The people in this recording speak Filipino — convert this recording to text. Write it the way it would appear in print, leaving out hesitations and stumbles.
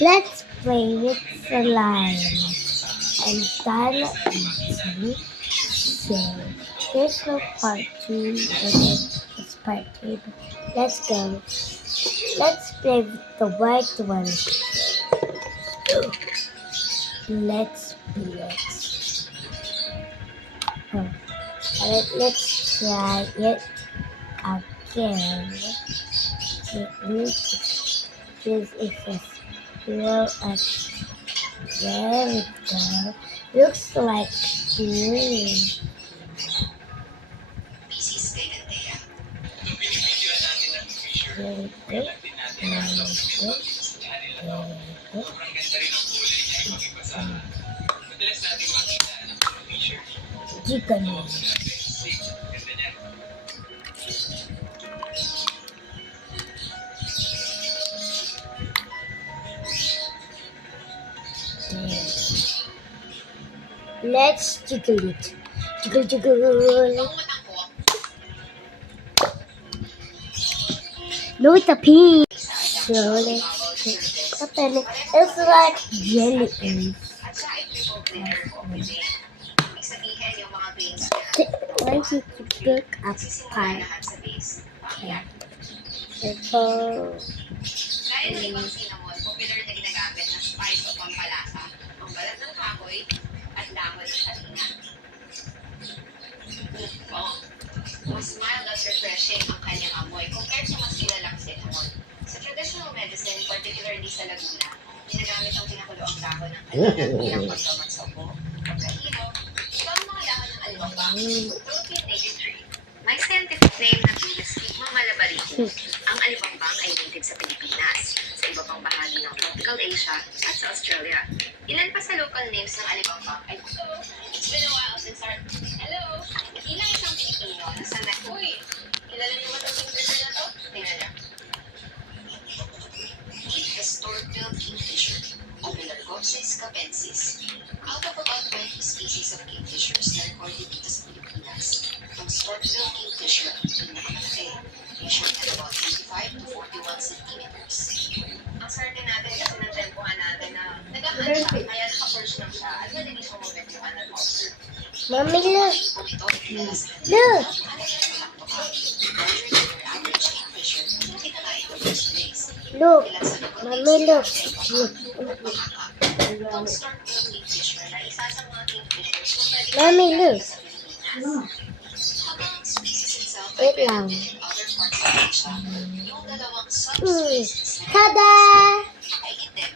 Let's play with the lion. I'm done eating, so there's no part 2 and then it's part 3. Let's go. Let's play with the white one. Let's play it. Alright, let's try it again. It needs to choose if it's real and there we go. Looks like me. There we go. There we go. There we go. Chicken. Let's jiggle it. Jiggle, jiggle. Look at the pea. So let's open it. It's like jelly. Why did you pick up pie? Okay. Ito. Dahil sa ibang cinnamon, popular na ginagamit na spice o pampalasa, ang balat ng kahoy at dahon ng sarina. Mas mild at refreshing ang kanyang amoy compared sa mas kilalang cinnamon. Sa traditional medicine, particularly sa Laguna, ginagamit ang pinakuloang dahon ng kanilang bilang paggamot sa ubo, pagkahilo, ito ang mga dahon ng alibaba, Philippine native tree. May scientific name na Stigma malabaricum. Ang alibambang ay native sa Pilipinas, sa iba pang bahagi ng tropical Asia at sa Australia. Ilan pa sa local names ng alibambang ay it's been a while since our... Hello! Ilang isang Pilipino na sa uy! Kilala niyo ba itong kingfisher na to? Tingnan niya. It is stork-billed kingfisher, Omelarcopsis capensis. Out of about 20 species of kingfishers na recorded dito sa Pilipinas, ang stork-billed kingfisher ang pinakamalaki, measured at about 25 to 41 centimeters. Ang swerte natin kasi ng tempohan natin na nagahan siya, kaya naka-perch lang siya at madali siyang mabentuhan at ma-observe. Mommy, look. Kung ito ay kilala sa Look. average kingfisher, nakita nga ito first place. Look. Mommy, look. Look. Ang stork-billed kingfisher na isa sa mga kingfishers na pwede Mommy, look. sa Pilipinas. Habang ang species itself ay Wait lang. in other parts of Asia, yung dalawang subspecies na Tada! ay endemic